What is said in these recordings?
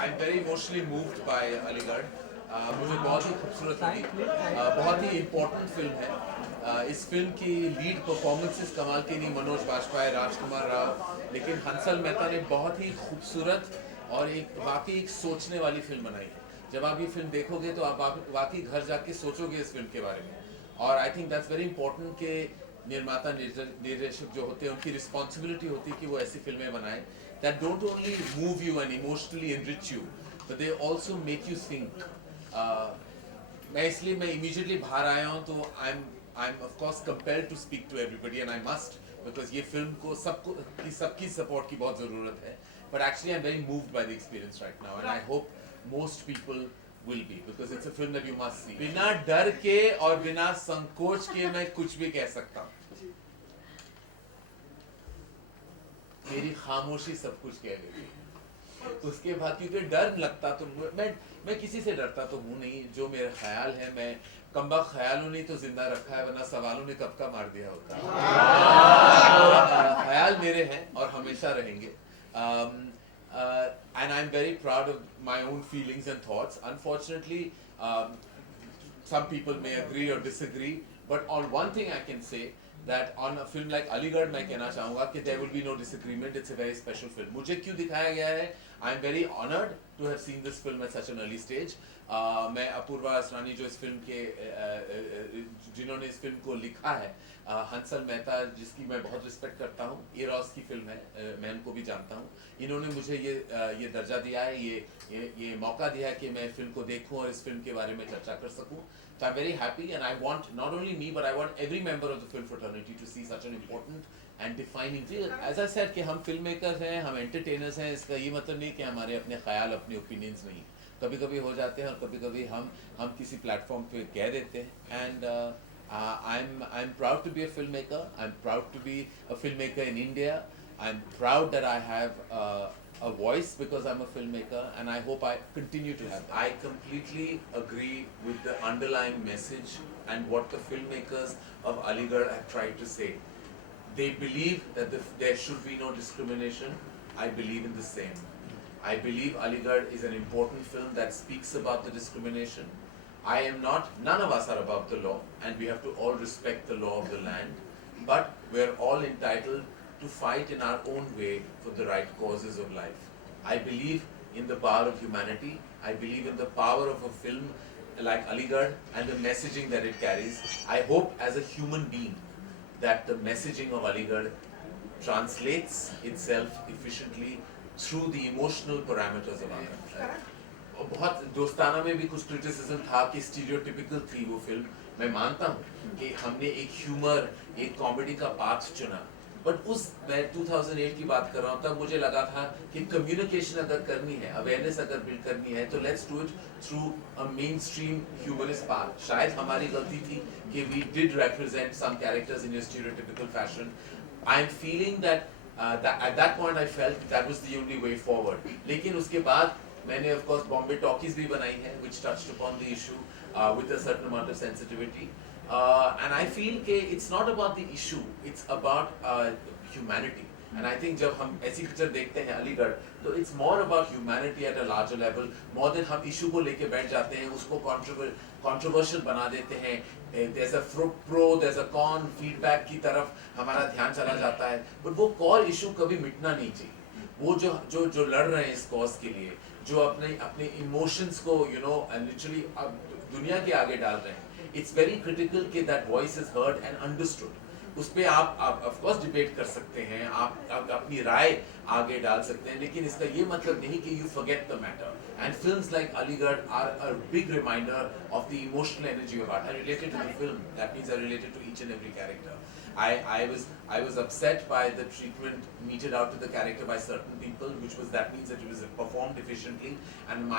I'm very emotionally moved by Aligarh. मुझे बहुत ही खूबसूरत लगी, बहुत ही इम्पोर्टेंट फिल्म है. इस फिल्म की लीड परफॉर्मेंसेस कमाल की नहीं, मनोज बाजपेयी, राजकुमार राव, लेकिन हंसल मेहता ने बहुत ही खूबसूरत और एक वाकई एक सोचने वाली फिल्म बनाई है. जब आप ये फिल्म देखोगे तो आप वाकई घर जाके सोचोगे इस फिल्म के बारे में. और I think that's very important कि निर्माता निर्देशक जो होते हैं उनकी रिस्पॉन्सिबिलिटी होती है कि वो ऐसी फिल्में बनाएं that don't only move you and emotionally enrich you, but they also make you think. मैं इसलिए मैं immediately बाहर आया हूँ तो I'm of course compelled to speak to everybody and I must because ये फिल्म को सबकी support की बहुत ज़रूरत है. But actually I'm very moved by the experience right now and I hope most people will be because it's a film that you must see. बिना डर के और बिना संकोच के मैं कुछ भी कह सकता हूँ. मेरी खामोशी सब कुछ कह गई. उसके बाद क्योंकि डर लगता तो मैं किसी से डरता तो हूँ नहीं. जो मेरा ख्याल है, मैं कमबख्त ख्यालों ने तो जिंदा रखा है, वरना सवालों ने कब का मार दिया होता. ख्याल मेरे हैं और हमेशा रहेंगे. And I'm very proud of my own feelings and thoughts. Unfortunately, some people may agree or disagree, but on one thing I can say that on a film like Aligarh मैं कहना चाहूँगा कि there will be no disagreement. It's a very special film. मुझे क्यों दिखाया गया है? I'm very honored to have seen this film at such an early stage. मैं अपूर्वा असरानी जो इस फिल्म के जिन्होंने इस फिल्म को लिखा है, हंसल मेहता जिसकी मैं बहुत रिस्पेक्ट करता हूँ, एरॉस की फिल्म है, मैं उनको भी जानता हूँ. इन्होंने मुझे ये दर्जा दिया है, ये मौका दिया है कि मैं फिल्म को देखूँ और इस फिल्म के बारे में चर्चा कर सकूँ. So I'm very happy and I want not only me but I want every member of the film fraternity to see such an important and defining film. As I said कि हम film makers हैं, हम entertainers हैं, इसका ये मतलब नहीं कि हमारे अपने ख्याल, अपने ओपिनियंस नहीं. कभी कभी हो जाते हैं और कभी कभी हम किसी प्लेटफॉर्म पे कह देते हैं. And I'm proud to be a filmmaker. I'm proud to be a filmmaker in India. I'm proud that I have a voice because I'm a filmmaker, and I hope I continue to have that. I completely agree with the underlying message and what the filmmakers of Aligarh have tried to say. They believe that there should be no discrimination. I believe in the same. I believe Aligarh is an important film that speaks about the discrimination. I am not, none of us are above the law, and we have to all respect the law of the land, but we're all entitled to fight in our own way for the right causes of life. I believe in the power of humanity. I believe in the power of a film like Aligarh and the messaging that it carries. I hope as a human being that the messaging of Aligarh translates itself efficiently through the emotional parameters of our country. बहुत दोस्ताना में भी कुछ criticism था कि stereotypical थी वो film. मैं मानता हूँ कि हमने एक ह्यूमर, एक कॉमेडी का पाथ चुना, बट मैं 2008 की बात कर रहा हूँ, तब मुझे लगा था कि कम्युनिकेशन अगर करनी है, अवेयरनेस अगर बिल्ड करनी है, तो let's do it through a mainstream humorous path. शायद हमारी गलती थी कि we did represent some characters in a stereotypical fashion. I am feeling that at that point I felt that was the only way forward. लेकिन उसके बाद मैंने of course Bombay Talkies भी बनाई है, which touched upon the issue with a certain amount of sensitivity. And I feel that it's not about the issue, it's about humanity. And I think जब हम ऐसी पिक्चर देखते हैं अलीगढ़, तो it's more about humanity at a larger level, more than हम issue को लेके बैठ जाते हैं, उसको controversial बना देते हैं. There's a pro, there's a con, feedback की तरफ हमारा ध्यान चला जाता है. But वो core issue कभी मिटना नहीं चाहिए. वो जो लड़ रहे हैं इस cause के लिए, जो अपने emotions को literally दुनिया के आगे डाल रहे हैं, it's very critical कि that voice is heard and understood. उस पे आप of course debate कर सकते हैं, आप अपनी राय आगे डाल सकते हैं, लेकिन इसका ये मतलब नहीं कि you forget the matter. And films like Aligarh are a big reminder of the emotional energy of art. I related to the film. That means I related to each and every character. I was upset by the treatment meted out to the character by certain people, that means that it was performed efficiently, and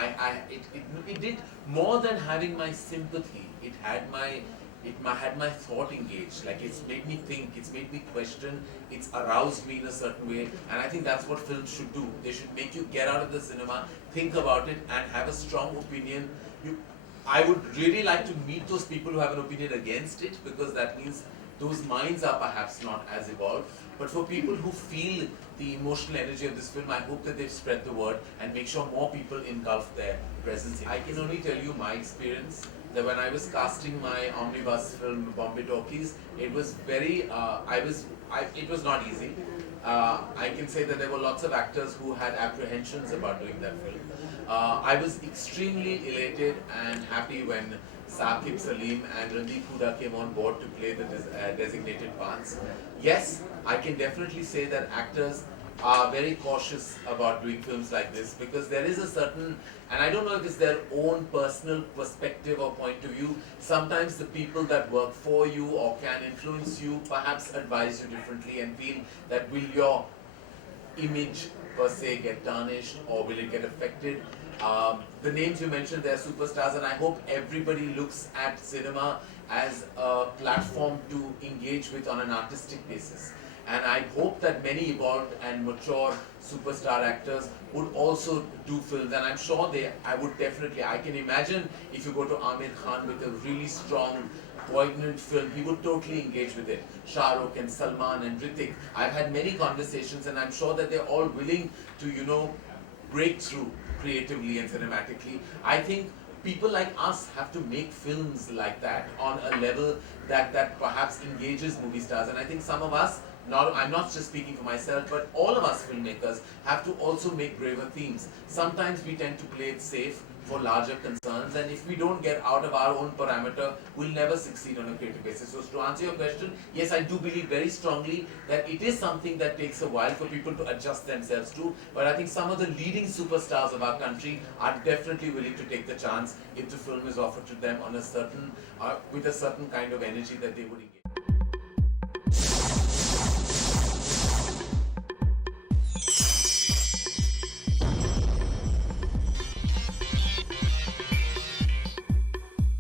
it did more than having my sympathy. It had my thought engaged. Like, it's made me think, it's made me question, it's aroused me in a certain way, and I think that's what films should do. They should make you get out of the cinema, think about it, and have a strong opinion. I would really like to meet those people who have an opinion against it, because that means those minds are perhaps not as evolved. But for people who feel the emotional energy of this film, I hope that they've spread the word and make sure more people engulf their presence. I can only tell you my experience that when I was casting my omnibus film Bombay Talkies, it was very, it was not easy. I can say that there were lots of actors who had apprehensions about doing that film. I was extremely elated and happy when Saqib Salim and Randeep Hooda came on board to play the designated parts. Yes, I can definitely say that actors are very cautious about doing films like this because there is a certain, and I don't know if it's their own personal perspective or point of view, sometimes the people that work for you or can influence you perhaps advise you differently and feel that will your image per se get tarnished or will it get affected. The names you mentioned, they're superstars, and I hope everybody looks at cinema as a platform to engage with on an artistic basis. And I hope that many evolved and mature superstar actors would also do films, and I'm sure I would definitely, I can imagine if you go to Amir Khan with a really strong, poignant film, he would totally engage with it. Shah Rukh and Salman and Hrithik, I've had many conversations and I'm sure that they're all willing to, break through creatively and cinematically. I think people like us have to make films like that on a level that perhaps engages movie stars, and I think some of us, I'm not just speaking for myself, but all of us filmmakers have to also make braver themes. Sometimes we tend to play it safe for larger concerns, and if we don't get out of our own parameter, we'll never succeed on a creative basis. So to answer your question, yes, I do believe very strongly that it is something that takes a while for people to adjust themselves to, but I think some of the leading superstars of our country are definitely willing to take the chance if the film is offered to them on a certain, with a certain kind of energy that they would engage.